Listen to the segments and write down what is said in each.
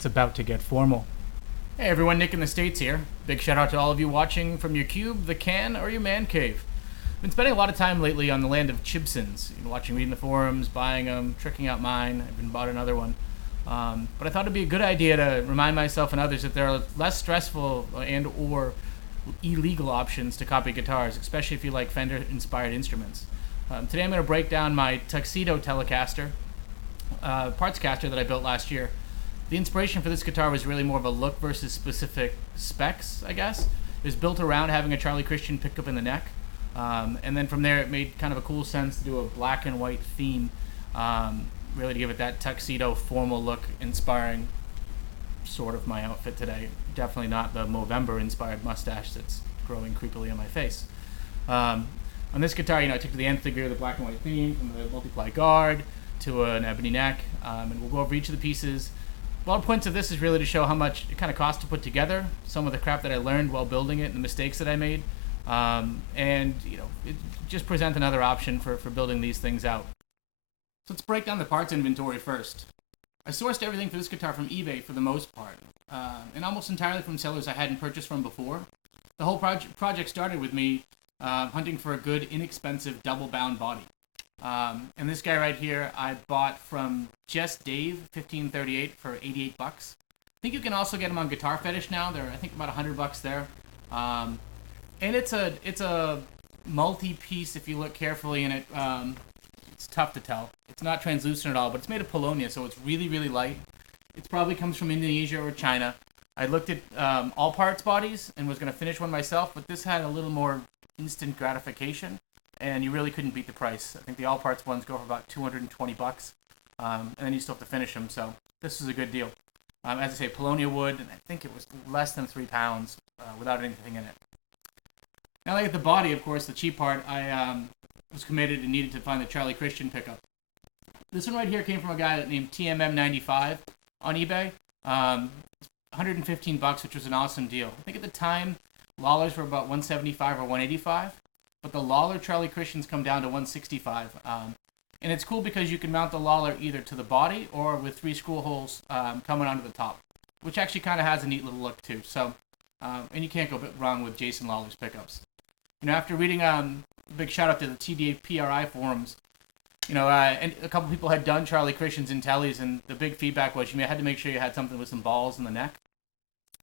It's about to get formal. Hey everyone, Nick in the States here. Big shout out to all of you watching from your cube, the can, or your man cave. Been spending a lot of time lately on the land of Chibsons, watching, reading the forums, buying them, tricking out mine. I've been bought another one. But I thought it'd be a good idea to remind myself and others that there are less stressful and or illegal options to copy guitars, especially if you like Fender-inspired instruments. Today I'm going to break down my Tuxedo Telecaster Partscaster that I built last year. The inspiration for this guitar was really more of a look versus specific specs, I guess. It was built around having a Charlie Christian pickup in the neck. And then from there it made kind of a cool sense to do a black and white theme, really to give it that tuxedo formal look, inspiring sort of my outfit today. Definitely not the Movember inspired mustache that's growing creepily on my face. On this guitar, I took to the nth degree of the black and white theme, from the multiply guard to an ebony neck, and we'll go over each of the pieces. Well, the point of this is really to show how much it kind of cost to put together, some of the crap that I learned while building it, and the mistakes that I made, and it just present another option for building these things out. So let's break down the parts inventory first. I sourced everything for this guitar from eBay for the most part, and almost entirely from sellers I hadn't purchased from before. The whole project started with me hunting for a good, inexpensive double-bound body. And this guy right here I bought from Just Dave 1538 for 88 bucks. I think you can also get them on Guitar Fetish now. They're I think about 100 bucks there. And it's a multi-piece if you look carefully in it. It's tough to tell. It's not translucent at all, but it's made of Polonia, so it's really, really light. It probably comes from Indonesia or China. I looked at all parts bodies and was going to finish one myself, but this had a little more instant gratification. And you really couldn't beat the price. I think the all parts ones go for about 220 bucks, and then you still have to finish them. So this is a good deal. As I say, Polonia wood, and I think it was less than 3 pounds without anything in it. Now, like at the body, of course, the cheap part, I was committed and needed to find the Charlie Christian pickup. This one right here came from a guy named TMM95 on eBay. 115 bucks, which was an awesome deal. I think at the time, Lawlers were about 175 or 185. But the Lawler Charlie Christians come down to 165. And it's cool because you can mount the Lawler either to the body or with 3 screw holes coming onto the top, which actually kind of has a neat little look too. So, and you can't go wrong with Jason Lawler's pickups. After reading big shout out to the TDPRI forums, and a couple people had done Charlie Christians in Teles, and the big feedback was you had to make sure you had something with some balls in the neck.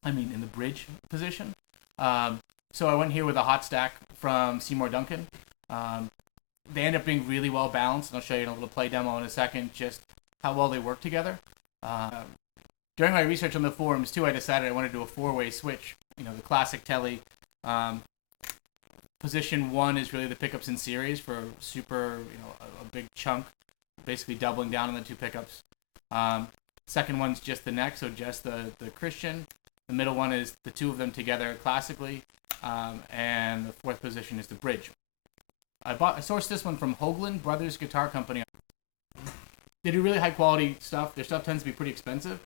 In the bridge position. So I went here with a hot stack from Seymour Duncan. They end up being really well balanced, and I'll show you in a little play demo in a second just how well they work together. During my research on the forums too, I decided I wanted to do a 4-way switch. The classic Tele. Position 1 is really the pickups in series for super, a big chunk, basically doubling down on the 2 pickups. Second one's just the neck, so just the Christian. The middle one is the 2 of them together classically, and the 4th position is the bridge. I sourced this one from hoaglandbrothersguitarcompany. They do really high quality stuff. Their stuff tends to be pretty expensive.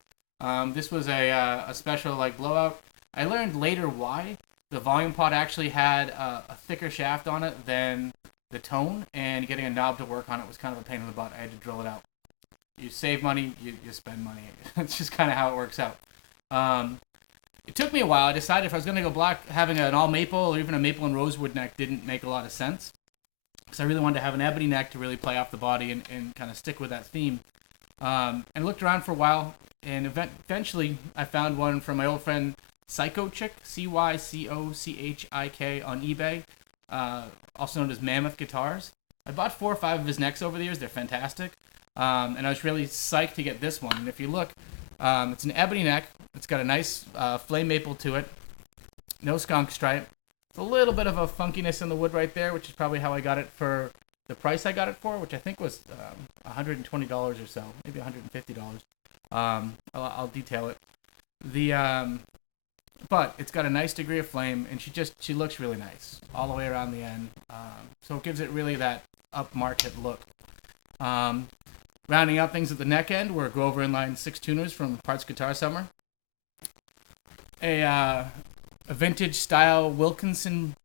This was a special blowout. I learned later why. The volume pot actually had a thicker shaft on it than the tone, and getting a knob to work on it was kind of a pain in the butt. I had to drill it out. You save money, you spend money. It's just kind of how it works out. It took me a while. I decided if I was going to go black, having an all maple or even a maple and rosewood neck didn't make a lot of sense. Because I really wanted to have an ebony neck to really play off the body and kind of stick with that theme. And looked around for a while, and eventually I found one from my old friend Cycochik, Cycochik on eBay, also known as Mammoth Guitars. I bought 4 or 5 of his necks over the years. They're fantastic. And I was really psyched to get this one. And if you look, it's an ebony neck. It's got a nice flame maple to it. No skunk stripe. It's a little bit of a funkiness in the wood right there, which is probably how I got it for the price I got it for, which I think was $120 or so, maybe $150. I'll detail it. But it's got a nice degree of flame, and she looks really nice all the way around the end. So it gives it really that upmarket look. Rounding out things at the neck end were Grover Inline 6 tuners from Partsguitarsummer. A vintage style Wilkinson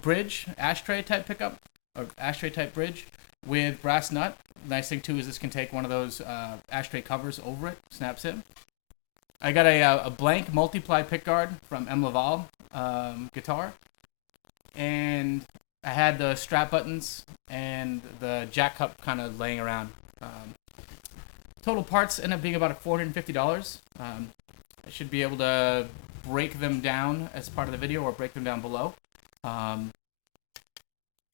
bridge, ashtray type pickup, or ashtray type bridge with brass nut. Nice thing too is this can take one of those ashtray covers over it, snaps in. I got a blank multiply pickguard from mlaval-guitar, and I had the strap buttons and the jack cup kind of laying around. Total parts end up being about $450. I should be able to break them down as part of the video or break them down below.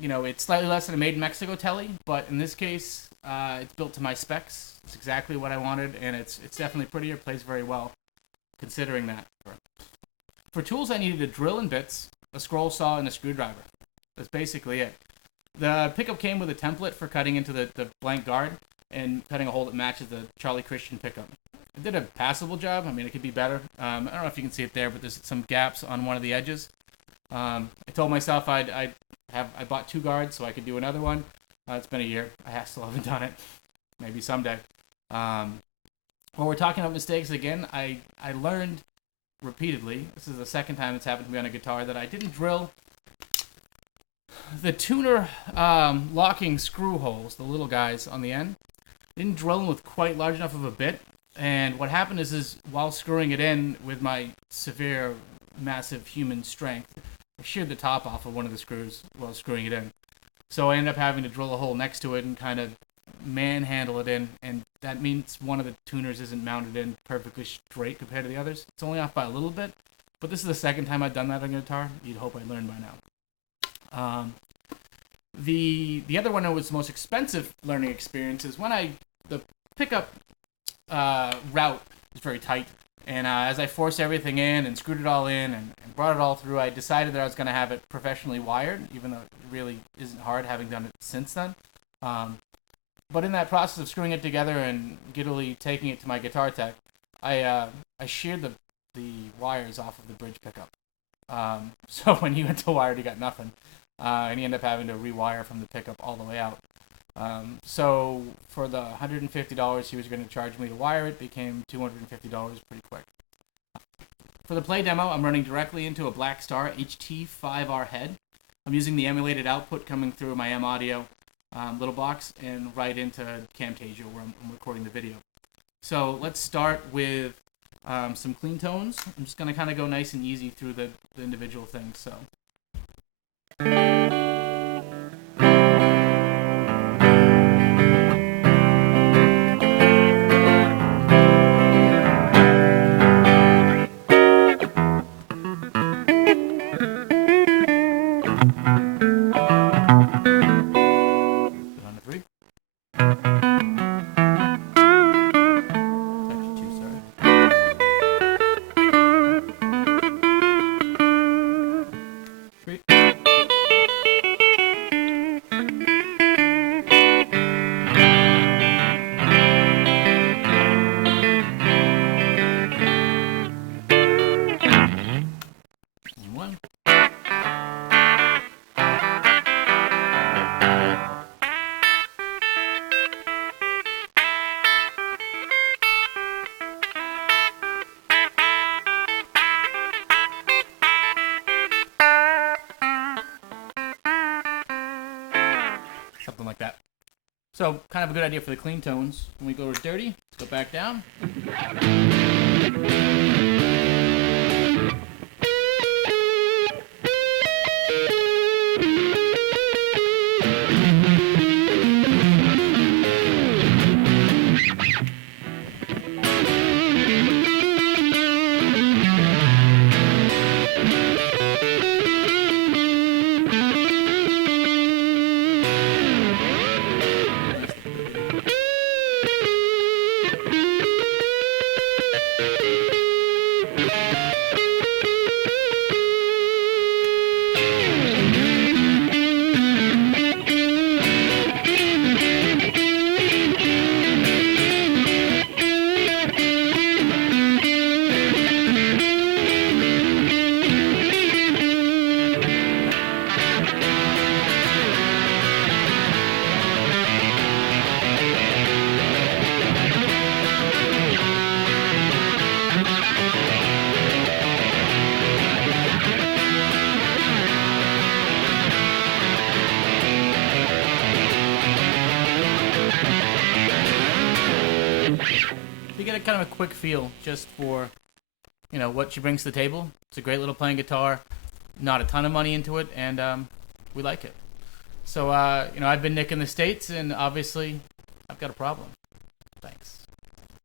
It's slightly less than a made in Mexico Tele, but in this case, it's built to my specs. It's exactly what I wanted, and it's definitely prettier. Plays very well, considering that. For tools, I needed a drill and bits, a scroll saw, and a screwdriver. That's basically it. The pickup came with a template for cutting into the blank guard and cutting a hole that matches the Charlie Christian pickup. It did a passable job. I mean, it could be better. I don't know if you can see it there, but there's some gaps on one of the edges. I told myself I bought 2 guards so I could do another one. It's been a year. I still haven't done it. Maybe someday. While we're talking about mistakes again, I learned repeatedly, this is the second time it's happened to me on a guitar, that I didn't drill the tuner locking screw holes, the little guys on the end. Didn't drill them with quite large enough of a bit. And what happened is while screwing it in with my severe, massive human strength, I sheared the top off of one of the screws while screwing it in. So I ended up having to drill a hole next to it and kind of manhandle it in, and that means one of the tuners isn't mounted in perfectly straight compared to the others. It's only off by a little bit, but this is the second time I've done that on a guitar. You'd hope I learned by now. The other one that was the most expensive learning experience is when the pickup route is very tight, and as I forced everything in and screwed it all in and brought it all through, I decided that I was going to have it professionally wired, even though it really isn't hard, having done it since then. But in that process of screwing it together and giddily taking it to my guitar tech, I sheared the wires off of the bridge pickup. So when he went to wire, he got nothing. And he ended up having to rewire from the pickup all the way out. So for the $150 he was going to charge me to wire it, became $250 pretty quick. For the play demo, I'm running directly into a Black Star HT5R head. I'm using the emulated output coming through my M Audio little box and right into Camtasia where I'm recording the video. So let's start with some clean tones. I'm just going to kind of go nice and easy through the individual things. So. Something like that. So, kind of a good idea for the clean tones. When we go to dirty, let's go back down. kind of a quick feel just for, what she brings to the table. It's a great little playing guitar, not a ton of money into it, and we like it. So, I've been Nick in the States, and obviously I've got a problem.